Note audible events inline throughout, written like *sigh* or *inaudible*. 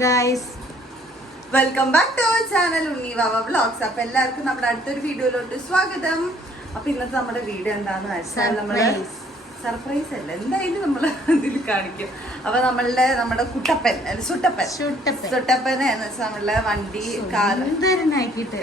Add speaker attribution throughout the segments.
Speaker 1: Guys
Speaker 2: welcome back to our channel Unni Vava vlogs അപ്പൊ എല്ലാവർക്കും നമ്മുടെ അടുത്തൊരു വീഡിയോയിലോട്ട് സ്വാഗതം. അപ്പൊ ഇന്നത്തെ നമ്മുടെ വീഡിയോ എന്താന്ന് വെച്ചാൽ നമ്മൾ
Speaker 1: Surprise.
Speaker 2: സർപ്രൈസ് അല്ല എന്തായാലും നമ്മൾ ഇതിൽ കാണിക്കും. അപ്പൊ നമ്മളുടെ നമ്മുടെ കുട്ടപ്പൻ സുട്ടപ്പൻ. സുട്ടപ്പനെ എന്ന് വെച്ചാൽ നമ്മളെ വണ്ടി കാറ്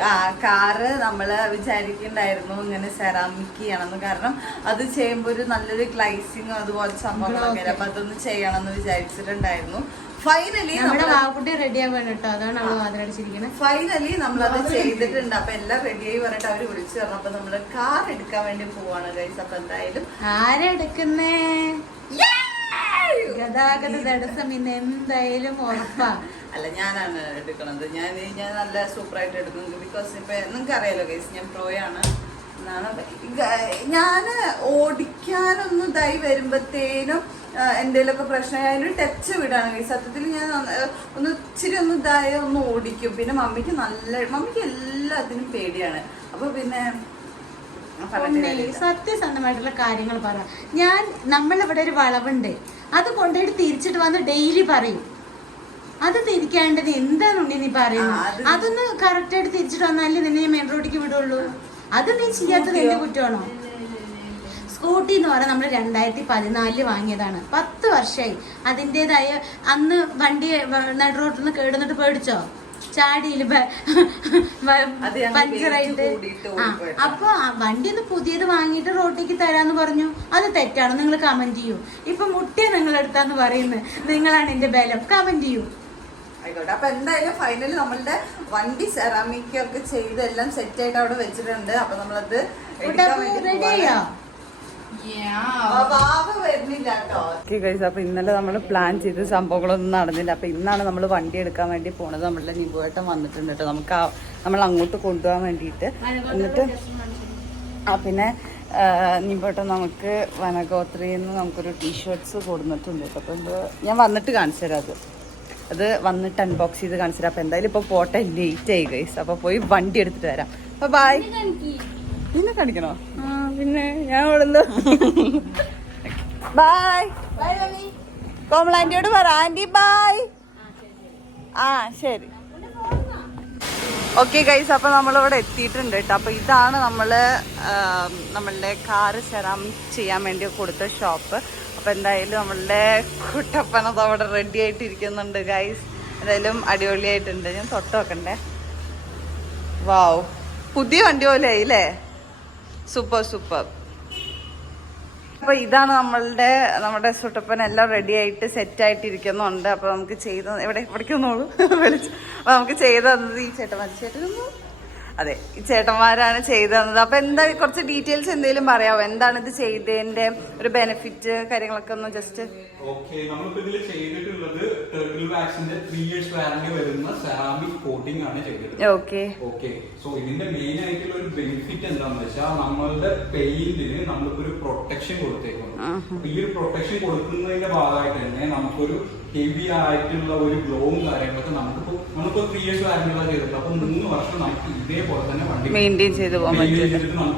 Speaker 2: ആ കാറ് നമ്മൾ വിചാരിക്കണ്ടായിരുന്നു ഇങ്ങനെ സെറാമിക് ചെയ്യണമെന്ന്. കാരണം അത് ചെയ്യുമ്പോ ഒരു നല്ലൊരു ഗ്ലൈസിങ് അതുപോലത്തെ സംഭവങ്ങളൊക്കെ അപ്പൊ അതൊന്ന് ചെയ്യണം എന്ന് വിചാരിച്ചിട്ടുണ്ടായിരുന്നു. ഫൈനലി
Speaker 1: നമ്മുടെ വാക്കുട്ടി റെഡി ആവാൻ കേട്ടോ. അതാണ് നമ്മൾ വാതിലടിച്ചിരിക്കുന്നത്
Speaker 2: ഫൈനലി നമ്മൾ അത് ചെയ്തിട്ടുണ്ട് അപ്പൊ എല്ലാം റെഡി ആയി പറഞ്ഞിട്ട് അവർ വിളിച്ചു പറഞ്ഞു. അപ്പൊ നമ്മൾ കാർ എടുക്കാൻ വേണ്ടി പോവാണ് ഗൈസ് അപ്പൊ എന്തായാലും
Speaker 1: ആരെടുക്കുന്നേ ഗതാഗത തടസ്സം ഇന്ന് എന്തായാലും ഉറപ്പാ.
Speaker 2: അല്ല ഞാനാണ് എടുക്കണത്. ഞാൻ ഞാൻ നല്ല സൂപ്പറായിട്ട് എടുക്കുന്നത് ബിക്കോസ് ഇപ്പൊ നിങ്ങൾക്ക് അറിയാലോ ഗൈസ് ഞാൻ പ്രോയാണ് ഞാൻ ഓടിക്കാനൊന്നും ഇതായി വരുമ്പത്തേനും എന്തെങ്കിലുമൊക്കെ പ്രശ്നം അതിന് ടച്ച് വിടാണ്. സത്യത്തിൽ ഞാൻ ഒന്ന് ഇച്ചിരി ഒന്ന് ഇതായ ഒന്ന് ഓടിക്കും. പിന്നെ മമ്മിക്ക് നല്ല മമ്മിക്ക് എല്ലാത്തിനും പേടിയാണ്. അപ്പൊ പിന്നെ
Speaker 1: സത്യസന്ധമായിട്ടുള്ള കാര്യങ്ങൾ പറ. ഞാൻ നമ്മളിവിടെ ഒരു വളവുണ്ട്. അത് കൊണ്ടുപോയിട്ട് തിരിച്ചിട്ട് വന്ന് ഡെയിലി പറയും. അത് തിരിക്കേണ്ടത് എന്താണ് ഉണ്ണി നീ പറയുന്നത് അതൊന്ന് കറക്റ്റായിട്ട് തിരിച്ചിട്ട് വന്നാലേ നിന്നെ മെയിൻ റോഡിലേക്ക് വിടുള്ളൂ. അത് നീ ചെയ്യാത്തത് എന്റെ കുറ്റമാണോ? സ്കൂട്ടി എന്ന് പറഞ്ഞാൽ നമ്മൾ രണ്ടായിരത്തി പതിനാലിൽ വാങ്ങിയതാണ്. പത്ത് വർഷമായി അതിന്റെതായ അന്ന് വണ്ടി നട റോട്ടിൽ നിന്ന് കേടുന്നിട്ട് പേടിച്ചോ?
Speaker 2: ചാടിയിൽ
Speaker 1: പഞ്ചറായിട്ട്. ആ അപ്പൊ വണ്ടി ഒന്ന് പുതിയത് വാങ്ങിയിട്ട് റോട്ടിലേക്ക് തരാന്ന് പറഞ്ഞു. അത് തെറ്റാണ്. നിങ്ങൾ കമന്റ് ചെയ്യൂ. ഇപ്പൊ മുട്ടിയ നിങ്ങൾ എടുത്താന്ന് പറയുന്നത്. നിങ്ങളാണ് എന്റെ ബലം. കമന്റ് ചെയ്യൂ.
Speaker 2: ആയിക്കോട്ടെ. അപ്പൊ എന്തായാലും ഫൈനലി നമ്മളുടെ വണ്ടി സെറാമിക് ഒക്കെ ചെയ്ത് എല്ലാം സെറ്റ് ആയിട്ട് അവിടെ വെച്ചിട്ടുണ്ട്. അപ്പൊ നമ്മളത് അപ്പൊ ഇന്നലെ നമ്മൾ പ്ലാൻ ചെയ്ത സംഭവങ്ങളൊന്നും നടന്നില്ല. അപ്പൊ ഇന്നാണ് നമ്മൾ വണ്ടി എടുക്കാൻ വേണ്ടി പോണത്. നമ്മളുടെ നിബുവേട്ടൻ വന്നിട്ടുണ്ട് കേട്ടോ. നമുക്ക് നമ്മൾ അങ്ങോട്ട് കൊണ്ടുപോകാൻ വേണ്ടിയിട്ട്. എന്നിട്ട് ആ പിന്നെ നിബോട്ടം നമുക്ക് വനഗോത്രീന്ന് നിന്ന് നമുക്കൊരു ടീഷർട്ട്സ് കൊടുന്നിട്ടുണ്ട്. കേട്ടോ അപ്പോൾ ഞാൻ വന്നിട്ട് കാണിച്ചു തരാം അത്. അത് വന്നിട്ട് അൺബോക്സ് ചെയ്ത് കാണിച്ചു അപ്പൊ അപ്പോൾ എന്തായാലും ഇപ്പോൾ പോട്ടെ ലേറ്റ് ആയി ഗൈസ് അപ്പോൾ പോയി വണ്ടി എടുത്തിട്ട് വരാം. അപ്പോൾ ബൈ പിന്നെ കാണിക്കണോ? പിന്നെ ഞാൻ ഇവിടുന്ന് ബൈ *laughs* കോമളാന്റിയോട് പറ. ആന്റി ബൈ ആ ശരി. ഓക്കെ ഗൈസ് അപ്പോൾ നമ്മളിവിടെ എത്തിയിട്ടുണ്ട് കേട്ടോ അപ്പോൾ ഇതാണ് നമ്മൾ നമ്മളുടെ കാറ് സെറാമിക് ചെയ്യാൻ വേണ്ടി കൊടുത്ത ഷോപ്പ്. അപ്പോൾ എന്തായാലും നമ്മളുടെ കുട്ടപ്പനത് അവിടെ റെഡി ആയിട്ടിരിക്കുന്നുണ്ട് ഗൈസ് എന്തായാലും അടിപൊളിയായിട്ടുണ്ട്. ഞാൻ തൊട്ട് നോക്കണ്ടേ? വാവ് പുതിയ വണ്ടി പോലെ ആയില്ലേ സൂപ്പർ സൂപ്പർ അപ്പൊ ഇതാണ് നമ്മളുടെ നമ്മുടെ സുട്ടപ്പൻ എല്ലാം റെഡി ആയിട്ട് സെറ്റ് ആയിട്ട് ഇരിക്കുന്നുണ്ട് അപ്പൊ നമുക്ക് ചെയ്ത് എവിടെ എവിടേക്ക് വന്നോളൂ? *laughs* അപ്പൊ നമുക്ക് ചെയ്ത് തന്നത് ഈ ചേട്ടൻ ചേട്ടൻ അതെ ഈ ചേട്ടന്മാരാണ് ചെയ്തു തന്നത്. അപ്പൊ എന്താ കുറച്ച് ഡീറ്റെയിൽസ് എന്തെങ്കിലും പറയാമോ എന്താണ് ഇത് ചെയ്തതിന്റെ ഒരു ബെനിഫിറ്റ് കാര്യങ്ങളൊക്കെ ഒന്ന് ജസ്റ്റ്
Speaker 3: ഓക്കെ നമ്മളിപ്പോ ഇതിൽ ചെയ്തിട്ടുള്ളത് ടെർട്ടിൽ വാക്സിന്റെ ത്രീ ഇയേഴ്സ് വാറന്റി വരുന്ന സെറാമിക് കോട്ടിംഗ് ആണ് ചെയ്തിട്ടുള്ളത്.
Speaker 2: ഓക്കെ
Speaker 3: ഓക്കെ സോ ഇതിന്റെ മെയിൻ ആയിട്ടുള്ള ഒരു ബെനിഫിറ്റ് എന്താണെന്ന് വെച്ചാൽ നമ്മളുടെ പെയിന്റിന് നമ്മളിപ്പോ ഒരു പ്രൊട്ടക്ഷൻ കൊടുത്തേക്കുന്നു. ഈ ഒരു പ്രൊട്ടക്ഷൻ കൊടുക്കുന്നതിന്റെ ഭാഗമായിട്ട് തന്നെ നമുക്കൊരു ഹെവി ആയിട്ടുള്ള ഒരു ഗ്ലോവും കാര്യങ്ങളൊക്കെ നമുക്കിപ്പോ നമ്മളിപ്പോ ത്രീ ഇയേഴ്സ് വാറന്റി ചെയ്തിട്ടുള്ളത് അപ്പൊ മൂന്ന് വർഷം നമുക്ക് ഇതേപോലെ തന്നെ വണ്ടി
Speaker 2: മെയിന്റെയിൻ ചെയ്ത് പോകാൻ
Speaker 3: നമുക്ക് കിട്ടും.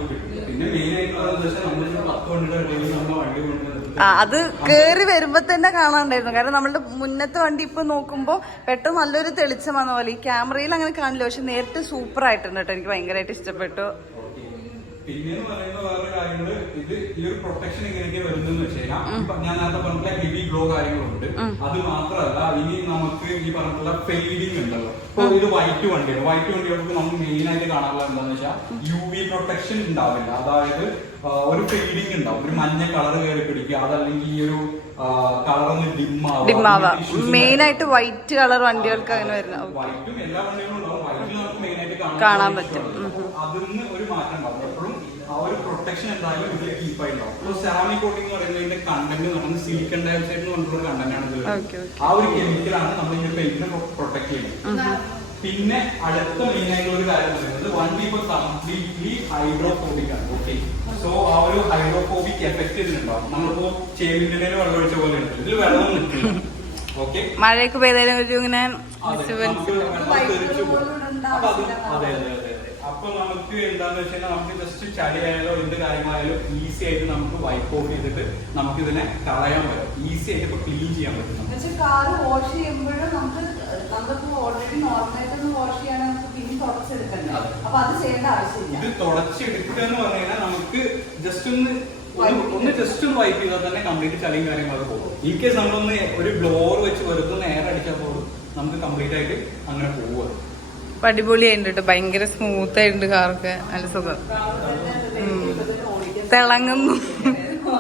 Speaker 3: പിന്നെ മെയിൻ ആയിട്ടുള്ളത് വെച്ചാൽ പത്ത് വണ്ടിയുടെ ഇടയിൽ നമ്മൾ വണ്ടി കൊണ്ടുവന്നിട്ട്
Speaker 2: ആ അത് കേറി വരുമ്പോ തന്നെ കാണാണ്ടായിരുന്നു കാരണം നമ്മളുടെ മുന്നത്തെ വണ്ടി ഇപ്പൊ നോക്കുമ്പോ പെട്ടെന്ന് നല്ലൊരു തെളിച്ചം വന്ന പോലെ. ഈ ക്യാമറയിൽ അങ്ങനെ കാണില്ല. പക്ഷെ നേരിട്ട് സൂപ്പർ ആയിട്ടുണ്ട് കേട്ടോ. എനിക്ക് ഭയങ്കരമായിട്ട് ഇഷ്ടപ്പെട്ടു.
Speaker 3: പിന്നെ പറയുന്ന വേറെ കാര്യങ്ങൾ ഇത് ഈ ഒരു പ്രൊട്ടക്ഷൻ എങ്ങനെയൊക്കെ വരുന്നെന്ന് വെച്ച് കഴിഞ്ഞാൽ ഞാൻ നേരത്തെ പറഞ്ഞിട്ടുള്ള ഹെവി ഗ്ലോ കാര്യങ്ങളുണ്ട്. അത് മാത്രമല്ല ഇനി നമുക്ക് ഈ പറഞ്ഞിട്ടുള്ള ഫെയ്ഡിങ് ഉണ്ടല്ലോ. ഇപ്പൊ ഇത് വൈറ്റ് വണ്ടിയാണ്. വൈറ്റ് വണ്ടികൾക്ക് നമുക്ക് മെയിൻ ആയിട്ട് കാണാറുള്ളത് എന്താണെന്ന് വെച്ചാൽ യു വി പ്രൊട്ടക്ഷൻ ഉണ്ടാവില്ല. അതായത് ഒരു ഫെയ്ഡിങ് ഉണ്ടാവും. ഒരു മഞ്ഞ കളർ കയറി പിടിക്കുക. അതല്ലെങ്കിൽ ഈ ഒരു
Speaker 2: മെയിൻ ആയിട്ട് വൈറ്റ് കളർ വണ്ടികൾക്ക് അങ്ങനെ വരുന്ന
Speaker 3: വൈറ്റും എല്ലാ വണ്ടികളും ഉണ്ടാവും. വൈറ്റിൽ നമുക്ക് മെയിൻ ആയിട്ട്
Speaker 2: കാണാൻ പറ്റും.
Speaker 3: അതിന് ഒരു മാറ്റം ഉണ്ടാവും. ആ ഒരു പ്രൊട്ടക്ഷൻ എന്തായാലും ഇതിൽ കീപ്പ് ആയിട്ടുണ്ടാവും ഇപ്പോൾ സെറാമിക് കോട്ടിംഗ് എന്ന് പറയുന്നതിന്റെ കണ്ടന്റ് നമ്മൾ പറയുന്നത് സിലിക്കൺ ഡയോക്സൈഡ് എന്ന് പറഞ്ഞിട്ടുള്ള കണ്ടന്റ് ആണ് ഇതിൽ ആ ഒരു കെമിക്കലാണ് നമ്മൾ ഇതിന്റെ പെയിന്റിനെ പ്രൊട്ടക്ട് ചെയ്യുന്നത്. പിന്നെ അടുത്ത മെയിൻ ആയിട്ടുള്ള ഒരു കാര്യം പറയുന്നത് വൺ ഇപ്പൊ കംപ്ലീറ്റ്ലി ഹൈഡ്രോഫോബിക് ആണ്. ഓക്കെ സോ ആ ഒരു ഹൈഡ്രോഫോബിക് എഫക്ട് ഇതിലുണ്ടാവും നമ്മളിപ്പോ ചേമ്പിന്റെ വെള്ളം ഒഴിച്ച പോലെ ഉണ്ട്. ഇതിൽ വെള്ളം നിൽക്കില്ല. ഓക്കെ
Speaker 2: മഴയൊക്കെ പെയ്താലും ഒരു ഇങ്ങനെ
Speaker 3: അതെ, അതെ, അതെ. അപ്പൊ നമുക്ക് എന്താന്ന് വെച്ച് കഴിഞ്ഞാൽ നമുക്ക് ജസ്റ്റ് ചളിയായാലോ എന്ത് കാര്യമായാലും ഈസി ആയിട്ട് നമുക്ക് വൈപ്പ് ഓഫ് ചെയ്തിട്ട് നമുക്ക് ഇതിനെ കളയാൻ പറ്റും. ഈസി ആയിട്ട് ഇപ്പൊ ക്ലീൻ ചെയ്യാൻ പറ്റും
Speaker 2: കാർ വാഷ് ചെയ്യുമ്പോഴും നമുക്ക്
Speaker 4: ഓൾറെഡി നോർമലായിട്ട് വാഷ് ചെയ്യാനാണ് അത്. ചെയ്യേണ്ട ആവശ്യമില്ല.
Speaker 3: ഇത് തുടച്ചെടുക്കുക എന്ന് പറഞ്ഞു കഴിഞ്ഞാൽ നമുക്ക് ജസ്റ്റ് ഒന്ന് ഒന്ന് ജസ്റ്റ് ഒന്ന് വൈപ്പ് ചെയ്താൽ തന്നെ കംപ്ലീറ്റ് ചളിയും കാര്യങ്ങളൊക്കെ പോകും. ഈ കേസ് നമ്മളൊന്ന് ഒരു ബ്ലോർ വെച്ച് വെറുതെ നേരെ അടിച്ചാൽ പോലും നമുക്ക് കംപ്ലീറ്റ് ആയിട്ട് അങ്ങനെ പോവുക
Speaker 2: ഇപ്പൊ അടിപൊളിയായിട്ടുണ്ട് കേട്ടോ ഭയങ്കര സ്മൂത്ത് ആയിട്ടുണ്ട് കാറൊക്കെ. നല്ല സുഖം. തിളങ്ങുന്നു.
Speaker 4: അപ്പൊ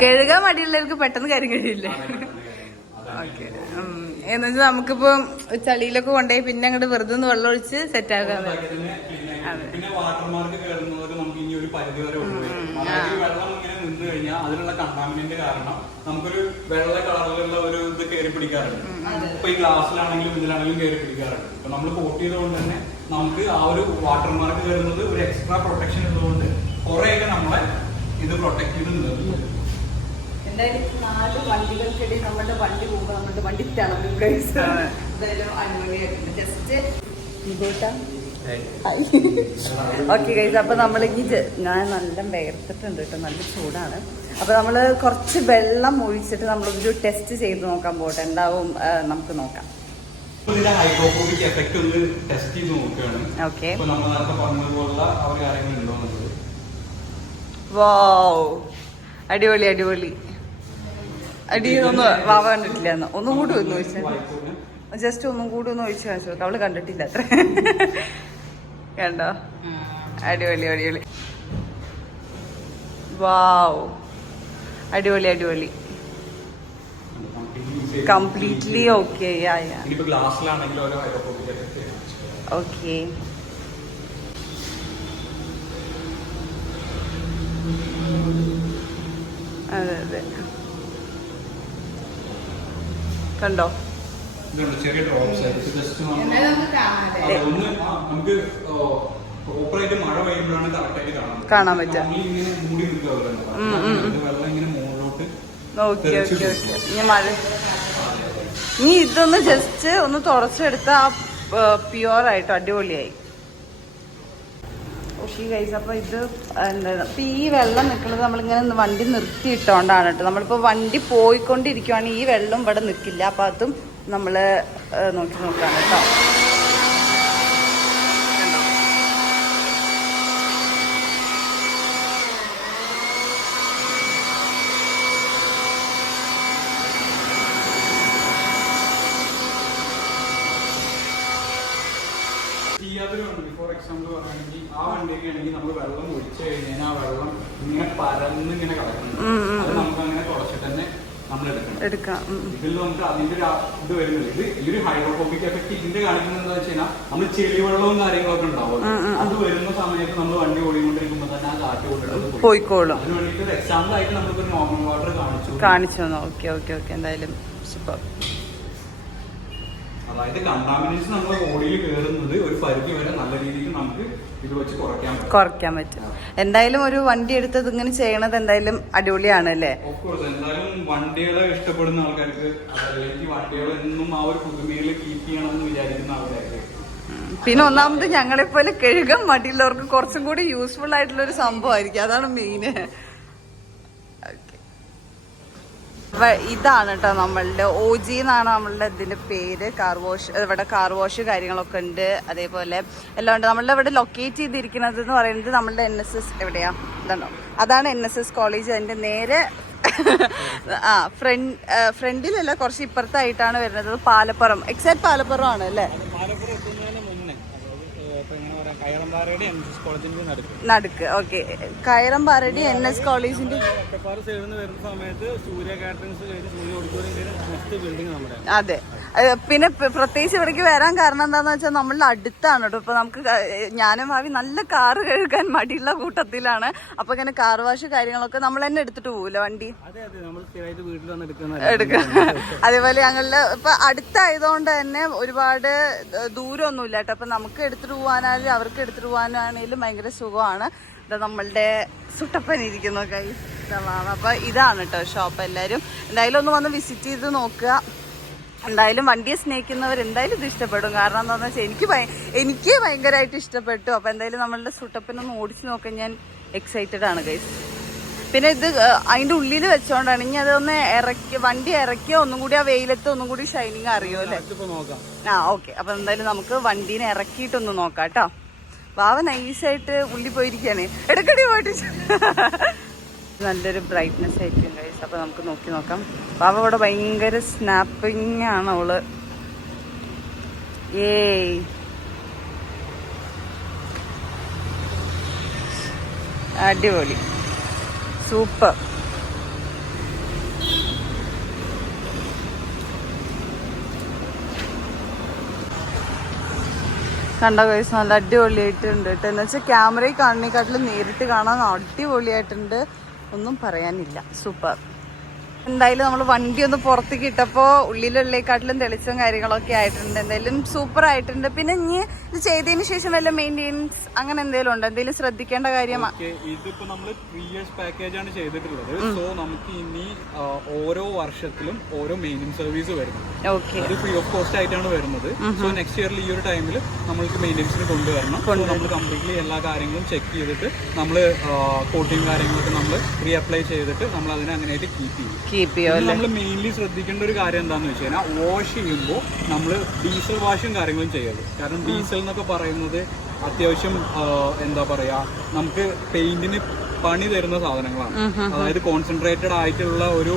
Speaker 2: കഴുകാൻ മടിയുള്ളവർക്ക് പെട്ടെന്ന് കാര്യം കഴിയില്ലേ ഓക്കെ എന്ന് വെച്ചാൽ നമുക്കിപ്പോ ചളിയിലൊക്കെ കൊണ്ടുപോയി പിന്നെ അങ്ങോട്ട് വെറുതെ ഒന്ന് വെള്ളം ഒഴിച്ച് സെറ്റ് ആക്കാൻ
Speaker 3: അതിലുള്ള കണ്ടാമിനന്റ് കാരണം നമുക്കൊരു വെള്ള കളറിലുള്ള ഒരു ഇത് കയറി പിടിക്കാറുണ്ട്. ഇപ്പൊ ഈ ഗ്ലാസ്സിലാണെങ്കിലും ഇതിലാണെങ്കിലും കയറി പിടിക്കാറുണ്ട്. ഇപ്പൊ നമ്മൾ കോട്ട് ചെയ്തുകൊണ്ട് തന്നെ നമുക്ക് ആ ഒരു വാട്ടർ മാർക്ക് കയറുന്നത് ഒരു എക്സ്ട്രാ പ്രൊട്ടക്ഷൻ ഉള്ളതുകൊണ്ട് കുറെയൊക്കെ നമ്മളെ ഇത് പ്രൊട്ടക്ട് ചെയ്ത് നിർത്തും.
Speaker 4: എന്തായാലും നാല് വണ്ടികൾക്കിടയിൽ നമ്മുടെ വണ്ടി പോകുമ്പോൾ നമ്മുടെ വണ്ടി അടിപൊളിയായിട്ടുണ്ട് ജസ്റ്റ് ഇതേട്ടാ
Speaker 2: ഓക്കെ ഗൈസ് അപ്പൊ നമ്മൾ ഈ ഞാൻ നല്ല വേർത്തിട്ടുണ്ട് കേട്ടോ നല്ല ചൂടാണ്. അപ്പൊ നമ്മൾ കുറച്ച് വെള്ളം ഒഴിച്ചിട്ട് നമ്മൾ ഒരു ടെസ്റ്റ് ചെയ്ത് നോക്കാൻ പോട്ടെ. എന്താവും നമുക്ക് നോക്കാം.
Speaker 3: ഹൈഡ്രോഫോബിക് എഫക്റ്റ് ഒന്ന് ടെസ്റ്റ് ചെയ്ത് നോക്കുകയാണ്.
Speaker 2: ഓക്കെ
Speaker 3: ഇപ്പൊ നമ്മൾ നേരത്തെ പറഞ്ഞതുപോലുള്ള എന്നുള്ളത്?
Speaker 2: അടിപൊളി അടിപൊളി. അടി ഒന്ന് വാവ കണ്ടിട്ടില്ല എന്ന്. ഒന്നും കൂടി ഒന്ന് ചോദിച്ചാൽ ജസ്റ്റ് ഒന്നും കൂടി ഒന്ന് ഒഴിച്ചു കാണിച്ചു അവൾ കണ്ടിട്ടില്ല അത്ര. കണ്ടോ? അടിപൊളി അടിപൊളി. വാവ്. അടിപൊളി അടിപൊളി. കംപ്ലീറ്റ്ലി ഓക്കെ ഓക്കെ അതെ അതെ. കണ്ടോ?
Speaker 3: ഇതുണ്ട് ചെറിയ ഡ്രോപ്സ് ആയിട്ട് ജസ്റ്റ് ഒന്ന് നമുക്ക് പ്രോപ്പറായിട്ട് മഴ പെയ്യുമ്പോഴാണ് കറക്റ്റായിട്ട് കാണുന്നത്.
Speaker 2: കാണാൻ പറ്റുക.
Speaker 3: നമ്മൾ ഇങ്ങനെ മൂടി
Speaker 2: ഉം.
Speaker 3: വെള്ളം ഇങ്ങനെ മുകളിലോട്ട്
Speaker 2: ഓക്കെ ഓക്കെ ഓക്കെ ഇനി മഴ. നീ ഇതൊന്ന് ജസ്റ്റ് ഒന്ന് തുറച്ചെടുത്ത ആ പ്യുവർ ആയിട്ട് അടിപൊളിയായി. ഓക്കെ ഗൈസ് അപ്പോൾ ഇത് എന്താണ് അപ്പോൾ ഈ വെള്ളം നിൽക്കുന്നത് നമ്മളിങ്ങനെ വണ്ടി നിർത്തിയിട്ടോണ്ടാണ് കേട്ടോ. നമ്മളിപ്പോൾ വണ്ടി പോയിക്കൊണ്ടിരിക്കുവാണെങ്കിൽ ഈ വെള്ളം ഇവിടെ നിൽക്കില്ല. അപ്പോൾ അതും നമ്മൾ നോക്കി നോക്കുകയാണ് കേട്ടോ?
Speaker 3: ഫോർ എക്സാമ്പിൾ പറയുകയാണെങ്കിൽ ആ വണ്ടിയൊക്കെ ആണെങ്കിൽ നമ്മൾ വെള്ളം ഒഴിച്ചു കഴിഞ്ഞാൽ ആ വെള്ളം ഇങ്ങനെ പരന്ന് ഇങ്ങനെ
Speaker 2: കിടക്കുന്നു.
Speaker 3: അത് നമുക്ക് അങ്ങനെ തുടച്ചിട്ട് തന്നെ നമ്മൾ
Speaker 2: എടുക്കാം.
Speaker 3: ഇതിൽ നമുക്ക് അതിന്റെ ഒരു ആ- ഇത് ഈ ഒരു ഹൈഡ്രോഫോബിക് എഫക്ട് ഇതിന്റെ കാണിക്കുന്നത് എന്താ വെച്ച് കഴിഞ്ഞാൽ നമ്മൾ ചെളിവെള്ളവും കാര്യങ്ങളൊക്കെ ഉണ്ടാവും അത് വരുന്ന സമയത്ത് നമ്മൾ വണ്ടി ഓടിക്കൊണ്ടിരിക്കുമ്പോൾ തന്നെ ആ കാറ്റ്
Speaker 2: പോയിക്കോളും.
Speaker 3: അതിന് വേണ്ടിയിട്ട് ഒരു എക്സാമ്പിൾ ആയിട്ട് നമുക്ക് നോർമൽ വാട്ടർ കാണിച്ചു
Speaker 2: കാണിച്ചു ഓക്കെ ഓക്കെ ഓക്കെ എന്തായാലും സൂപ്പർ
Speaker 3: അതായത് കണ്ടാമിനേഷൻ നമ്മുടെ ബോഡിയിൽ കയറുന്നത് ഒരു പരിധി വരെ നല്ല രീതിയിൽ നമുക്ക് ഇത് വെച്ച് കുറയ്ക്കാൻ പറ്റും.
Speaker 2: കുറയ്ക്കാൻ പറ്റും. എന്തായാലും ഒരു വണ്ടി എടുത്തത് ഇങ്ങനെ ചെയ്യണത് എന്തായാലും അടിപൊളിയാണ് അല്ലേ?
Speaker 3: എന്തായാലും വണ്ടികളെ ഇഷ്ടപ്പെടുന്ന ആൾക്കാർക്ക് അല്ലെങ്കിൽ വണ്ടികളെ എന്നും ആ ഒരു പുതുമയിൽ കീപ്പ് ചെയ്യണമെന്ന് വിചാരിക്കുന്ന ആൾക്കാർക്ക്.
Speaker 2: പിന്നെ ഒന്നാമത് ഞങ്ങളെ പോലെ കഴുകാൻ മടിയുള്ളവർക്ക് കുറച്ചും കൂടി യൂസ്ഫുൾ ആയിട്ടുള്ള ഒരു സംഭവമായിരിക്കും അതാണ് മെയിന് ഇതാണ് കേട്ടോ നമ്മളുടെ ഒ ജി എന്നാണ് നമ്മളുടെ ഇതിന്റെ പേര്. കാർ വാഷ് ഇവിടെ കാർ വാഷ് കാര്യങ്ങളൊക്കെ ഉണ്ട്. അതേപോലെ എല്ലാം ഉണ്ട്. നമ്മളുടെ ഇവിടെ ലൊക്കേറ്റ് ചെയ്തിരിക്കുന്നത് എന്ന് പറയുന്നത് നമ്മളുടെ എൻ എസ് എസ് എവിടെയാ? ഇതാണോ. അതാണ് എൻ എസ് എസ് കോളേജ് അതിന്റെ നേരെ *laughs* ആ ഫ്രണ്ട് ഫ്രണ്ടിലല്ല കുറച്ച് ഇപ്പുറത്തായിട്ടാണ് വരുന്നത്. പാലപ്പുറം. എക്സാക്ട് പാലപ്പുറം ആണ് അല്ലേ
Speaker 3: പാലപ്പുറം എത്തുന്നതിന് മുന്നേ ഇപ്പൊ എങ്ങനെ പറയാം കയറമ്പാറയുടെ എം എസ് കോളേജിന്റെ നടുക്ക്.
Speaker 2: ഓക്കെ. കയറമ്പാറടി എൻ എസ് കോളേജിന്റെ അതെ. പിന്നെ പ്ര- പ്രത്യേകിച്ച് ഇവിടേക്ക് വരാൻ കാരണം എന്താണെന്ന് വെച്ചാൽ നമ്മളുടെ അടുത്താണ് കേട്ടോ ഇപ്പൊ നമുക്ക് ഞാനും ഭാവി നല്ല കാറ് കഴുകാൻ മടിയുള്ള കൂട്ടത്തിലാണ്. അപ്പൊ ഇങ്ങനെ കാർ വാഷ് കാര്യങ്ങളൊക്കെ നമ്മൾ തന്നെ എടുത്തിട്ട് പോകൂല വണ്ടി? എടുക്കുക അതേപോലെ ഞങ്ങളുടെ ഇപ്പൊ അടുത്തായതുകൊണ്ട് തന്നെ ഒരുപാട് ദൂരമൊന്നുമില്ല കേട്ടോ അപ്പൊ നമുക്ക് എടുത്തിട്ട് പോകാനായാലും അവർക്ക് എടുത്തിട്ട് പോകാനാണെങ്കിലും ഭയങ്കര സുഖമാണ്. ഇത് നമ്മളുടെ സുട്ടപ്പൻ ഇരിക്കുന്നു കൈ. അപ്പൊ ഇതാണ് കേട്ടോ ഷോപ്പ് എല്ലാവരും എന്തായാലും ഒന്ന് വന്ന് വിസിറ്റ് ചെയ്ത് നോക്കുക. എന്തായാലും വണ്ടിയെ സ്നേഹിക്കുന്നവർ എന്തായാലും ഇത് ഇഷ്ടപ്പെടും. കാരണം എന്താണെന്ന് വെച്ചാൽ എനിക്ക് എനിക്ക് ഭയങ്കരമായിട്ട് ഇഷ്ടപ്പെട്ടു. അപ്പോൾ എന്തായാലും നമ്മളുടെ സുട്ടപ്പിനൊന്ന് ഓടിച്ചു നോക്കാൻ ഞാൻ എക്സൈറ്റഡ് ആണ് ഗൈസ് പിന്നെ ഇത് അതിന്റെ അതിന്റെ ഉള്ളിൽ വെച്ചോണ്ടാണ്. ഇനി അതൊന്ന് ഇറക്കി വണ്ടി ഇറക്കിയോ ഒന്നും കൂടി ആ വെയിലത്ത് ഒന്നും കൂടി ഷൈനിങ് അറിയോ അല്ലേ? ആ ഓക്കെ അപ്പൊ എന്തായാലും നമുക്ക് വണ്ടീനെ ഇറക്കിയിട്ടൊന്ന് നോക്കാം കേട്ടോ. വാവ നൈസായിട്ട് ഉള്ളി പോയിരിക്കാണ്. ഇടയ്ക്കടി പോയിട്ട് *laughs* നല്ലൊരു ബ്രൈറ്റ്നെസ് ആയിരിക്കും ഗൈസ് അപ്പൊ നമുക്ക് നോക്കി നോക്കാം. പാവ അവിടെ ഭയങ്കര സ്നാപ്പിങ് ആണ് അവൾ. ഏയ്. അടിപൊളി. സൂപ്പർ. കണ്ട ഗൈസ് നല്ല അടിപൊളിയായിട്ടുണ്ട് കേട്ടോ. എന്ന് വെച്ചാൽ ക്യാമറയിൽ കാണുന്നേക്കാട്ടിലും നേരിട്ട് കാണാൻ അടിപൊളിയായിട്ടുണ്ട്. ഒന്നും പറയാനില്ല. സൂപ്പർ. എന്തായാലും നമ്മൾ വണ്ടി ഒന്ന് പുറത്തേക്ക് ഇട്ടപ്പോൾ ഉള്ളിലുള്ളേക്കാട്ടിലും തെളിച്ചവും കാര്യങ്ങളൊക്കെ ആയിട്ടുണ്ട്. എന്തായാലും സൂപ്പർ ആയിട്ടുണ്ട്. പിന്നെ ഇനി ഇത് ചെയ്തതിന് ശേഷം വല്ല മെയിന്റെയിൻസ് അങ്ങനെ എന്തെങ്കിലും ഉണ്ടോ? എന്തെങ്കിലും ശ്രദ്ധിക്കേണ്ട
Speaker 3: കാര്യമാണ് ഇതിപ്പോ നമ്മൾ ത്രീ ഇയേഴ്സ് പാക്കേജ് ആണ് ചെയ്തിട്ടുള്ളത്. സോ നമുക്ക് ഇനി ഓരോ വർഷത്തിലും ഓരോ മെയിനിങ് സർവീസ് വരുന്നു അത് ഫ്രീ ഓഫ് കോസ്റ്റ് ആയിട്ടാണ് വരുന്നത്. സോ നെക്സ്റ്റ് ഇയറിൽ ഈ ഒരു ടൈമിൽ നമ്മൾക്ക് മെയിന്റെനൻസിന് കൊണ്ടുവരണം. നമ്മൾ കംപ്ലീറ്റ്ലി എല്ലാ കാര്യങ്ങളും ചെക്ക് ചെയ്തിട്ട് നമ്മൾ കോട്ടിങ് കാര്യങ്ങളൊക്കെ നമ്മൾ റീ അപ്ലൈ ചെയ്തിട്ട് നമ്മൾ അതിനെ അങ്ങനെയായിട്ട് കീപ്പ് ചെയ്യും.
Speaker 2: കീപ്പ്
Speaker 3: നമ്മൾ മെയിൻലി ശ്രദ്ധിക്കേണ്ട ഒരു കാര്യം എന്താന്ന് വെച്ച് കഴിഞ്ഞാൽ വാഷ് ചെയ്യുമ്പോൾ നമ്മൾ ഡീസൽ വാഷും കാര്യങ്ങളും ചെയ്യരുത്. കാരണം ഡീസൽ എന്നൊക്കെ പറയുന്നത് അത്യാവശ്യം എന്താ പറയാ നമുക്ക് പെയിന്റിന് പണി തരുന്ന സാധനങ്ങളാണ്. അതായത് കോൺസെൻട്രേറ്റഡ് ആയിട്ടുള്ള ഒരു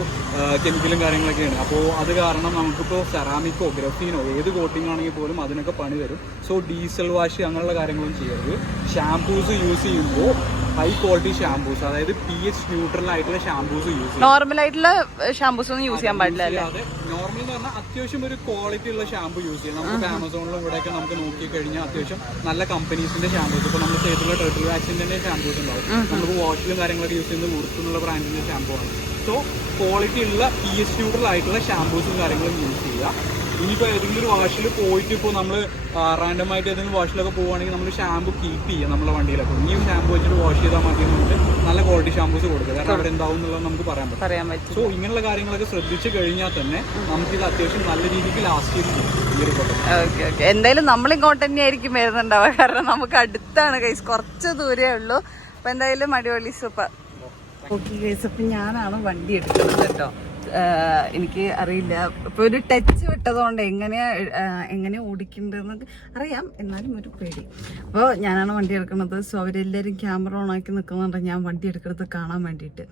Speaker 3: കെമിക്കലും കാര്യങ്ങളൊക്കെയാണ്. അപ്പോൾ അത് കാരണം നമുക്കിപ്പോൾ സെറാമിക്കോ ഗ്രഫീനോ ഏത് കോട്ടിംഗ് ആണെങ്കിൽ പോലും അതിനൊക്കെ പണി തരും. സോ ഡീസൽ വാഷ് അങ്ങനെയുള്ള കാര്യങ്ങളും ചെയ്യരുത്. ഷാംപൂസ് യൂസ് ചെയ്യുമ്പോൾ ഹൈ ക്വാളിറ്റി ഷാംപൂസ് അതായത് പി എച്ച് ന്യൂട്രൽ ആയിട്ടുള്ള ഷാംപൂസ് യൂസ് ചെയ്യും.
Speaker 2: നോർമൽ ആയിട്ടുള്ള ഷാംപൂസ് ഒന്നും യൂസ് ചെയ്യാൻ പാടില്ല അല്ലേ?
Speaker 3: നോർമൽ എന്ന് പറഞ്ഞാൽ അത്യാവശ്യം ഒരു ക്വാളിറ്റി ഉള്ള ഷാംപൂ യൂസ് ചെയ്യാം. നമുക്ക് ആമസോണിലും ഇവിടെയൊക്കെ നമുക്ക് നോക്കി കഴിഞ്ഞാൽ അത്യാവശ്യം നല്ല കമ്പനീസിന്റെ ഷാംപൂസ് ഇപ്പൊ നമ്മുടെ ചെയ്തിട്ടുള്ള ടെർട്ടിൽ വാക്സിന്റെ ഷാംപൂസ് ഉണ്ടാവും. നമുക്ക് വാഷിലും കാര്യങ്ങളൊക്കെ യൂസ് ചെയ്യുന്നത് ഉറുത്തുന്നുള്ള ബ്രാൻഡിന്റെ ഷാമ്പൂ ആണ്. സോ ക്വാളിറ്റി ഉള്ള പി എച്ച് ന്യൂട്രൽ ആയിട്ടുള്ള ഷാംപൂസും കാര്യങ്ങളും യൂസ് ചെയ്യുക ഇനിയിപ്പോൾ ഏതെങ്കിലും ഒരു വാഷിൽ പോയിട്ട് ഇപ്പോൾ നമ്മൾ റാൻഡമായിട്ട് ഏതെങ്കിലും വാഷിലൊക്കെ പോവുകയാണെങ്കിൽ നമ്മൾ ഷാമ്പു കീപ്പ് ചെയ്യുക നമ്മുടെ വണ്ടിയിലൊക്കെ. ഇനിയും ഷാമ്പു വെച്ചിട്ട് വാഷ് ചെയ്താൽ മതി എന്നിട്ട് നല്ല ക്വാളിറ്റി ഷാമ്പൂസ് കൊടുക്കുക. കാരണം അവിടെ എന്താവും എന്നുള്ളത് നമുക്ക് പറയാൻ പറ്റും.
Speaker 2: പറയാൻ പറ്റും.
Speaker 3: സോ ഇങ്ങനെയുള്ള കാര്യങ്ങളൊക്കെ ശ്രദ്ധിച്ചു കഴിഞ്ഞാൽ തന്നെ നമുക്കിത് അത്യാവശ്യം നല്ല രീതിക്ക് ലാസ്റ്റ് ചെയ്ത് ഈ ഒരു
Speaker 2: ഓക്കെ ഓക്കെ എന്തായാലും നമ്മൾ ഇങ്ങോട്ട് തന്നെ ആയിരിക്കും വരുന്നുണ്ടാവുക. കാരണം നമുക്ക് അടുത്താണ് കൈസ് കുറച്ച് ദൂരേ ഉള്ളൂ. അപ്പൊ എന്തായാലും അടിപൊളി സൂപ്പർ ഓക്കെ കൈസ് അപ്പൊ ഞാനാണ് വണ്ടി എടുക്കുന്നത് കേട്ടോ. എനിക്ക് അറിയില്ല. ഇപ്പൊ ഒരു ടച്ച് വിട്ടതുകൊണ്ട് എങ്ങനെയാ എങ്ങനെ എങ്ങനെയാ ഓടിക്കേണ്ടതെന്നൊക്കെ അറിയാം. എന്നാലും ഒരു പേടി. അപ്പോൾ ഞാനാണ് വണ്ടി എടുക്കുന്നത്. സോ അവരെല്ലാവരും ക്യാമറ ഓൺ ആക്കി നിൽക്കുന്നുണ്ട് ഞാൻ വണ്ടി എടുക്കുന്നത് കാണാൻ വേണ്ടിയിട്ട്.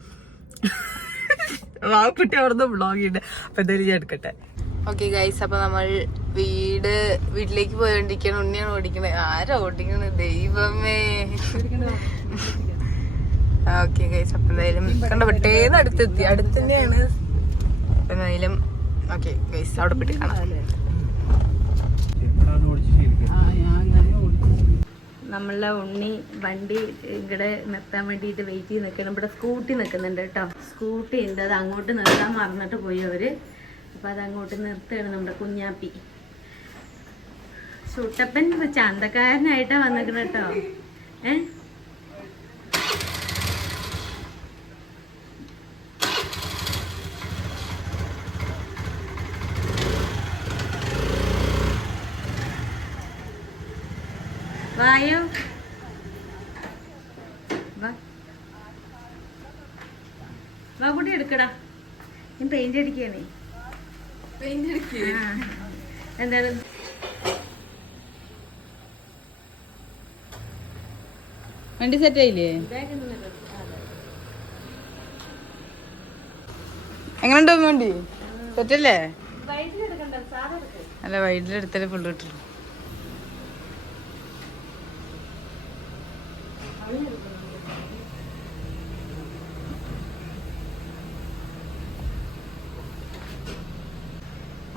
Speaker 2: വാക്കുട്ടി അവിടുന്ന് ബ്ലോഗ് ചെയ്യുന്നുണ്ട് അപ്പൊ എന്തായാലും ഞാൻ എടുക്കട്ടെ.
Speaker 5: ഓക്കെ ഗൈസ് അപ്പൊ നമ്മൾ വീട് വീട്ടിലേക്ക് പോയോണ്ടിരിക്കണം. ഉണ്ണിയാണ് ഓടിക്കണത് ആരാ ഓടിക്കണത് ദൈവമേ. ഓക്കെ ഗൈസ് അപ്പൊ എന്തായാലും കണ്ട? പെട്ടേന്ന് അടുത്തെത്തി. അടുത്ത് തന്നെയാണ് അപ്പൊ എന്തായാലും ഓക്കെ ഗൈസ് അവിടെ പോയിട്ട് കാണാം.
Speaker 1: നമ്മളെ ഉണ്ണി വണ്ടി ഇവിടെ നിർത്താൻ വേണ്ടിയിട്ട് വെയിറ്റ് ചെയ്ത് നിൽക്കണം ഇവിടെ സ്കൂട്ടി നിൽക്കുന്നുണ്ട് കേട്ടോ. സ്കൂട്ടി ഉണ്ട്. അത് അങ്ങോട്ട് നിർത്താൻ മറന്നിട്ട് പോയി അവർ. അപ്പൊ അത് അങ്ങോട്ട് നിർത്തുകയാണ് നമ്മുടെ കുഞ്ഞാപ്പി. ചുട്ടപ്പൻ ചന്തക്കാരനായിട്ടാ വന്നിരിക്കുന്നത് കേട്ടോ. ഏ? വായോ. വാ. വാ കുട്ടി എടുക്കടാ. ഞാൻ പെയിന്റ് അടിക്കണേ ആ. എന്താണ്
Speaker 2: വണ്ടി സെറ്റ് ആയില്ലേ? എങ്ങനെയുണ്ടോ വണ്ടി? സെറ്റല്ലേ അല്ല? വൈകിട്ടെടുത്താലേ ഫുള്ള് കിട്ടുള്ളൂ.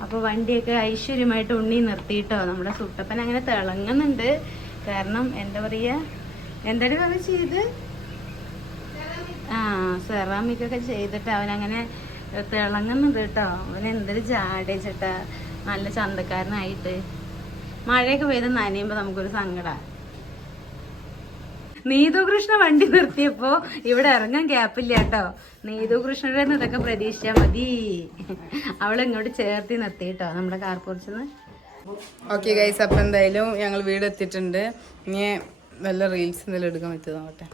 Speaker 1: അപ്പൊ വണ്ടിയൊക്കെ ഐശ്വര്യമായിട്ട് ഉണ്ണി നിർത്തിയിട്ടോ? നമ്മുടെ സുട്ടപ്പൻ അങ്ങനെ തിളങ്ങുന്നുണ്ട്. കാരണം എന്താ പറയാ എന്തായാലും അവൻ ചെയ്ത് ആ സെറാമിക് ഒക്കെ ചെയ്തിട്ട് അവൻ അങ്ങനെ തിളങ്ങുന്നുണ്ട് കേട്ടോ. അവൻ എന്തൊരു ജാടേ ചേട്ടാ. നല്ല ചന്തക്കാരനായിട്ട്. മഴയൊക്കെ പെയ്ത് നനയുമ്പോ നമുക്കൊരു സങ്കട. നീതുകൃഷ്ണ വണ്ടി നിർത്തിയപ്പോ ഇവിടെ ഇറങ്ങാൻ ഗ്യാപ്പില്ല കേട്ടോ. നീതുകൃഷ്ണയുടെ ഇതൊക്കെ പ്രതീക്ഷിച്ചാ മതി. അവൾ ഇങ്ങോട്ട് ചേർത്തി നിർത്തി കേട്ടോ നമ്മുടെ കാർ പോർച്ചിന്ന്
Speaker 5: ഓക്കെ ഗൈസ് അപ്പൊ എന്തായാലും ഞങ്ങൾ വീട് എത്തിയിട്ടുണ്ട് ഇനി നല്ല റീൽസ് എന്തെങ്കിലും എടുക്കാൻ പറ്റുമോ? നോക്കട്ടെ.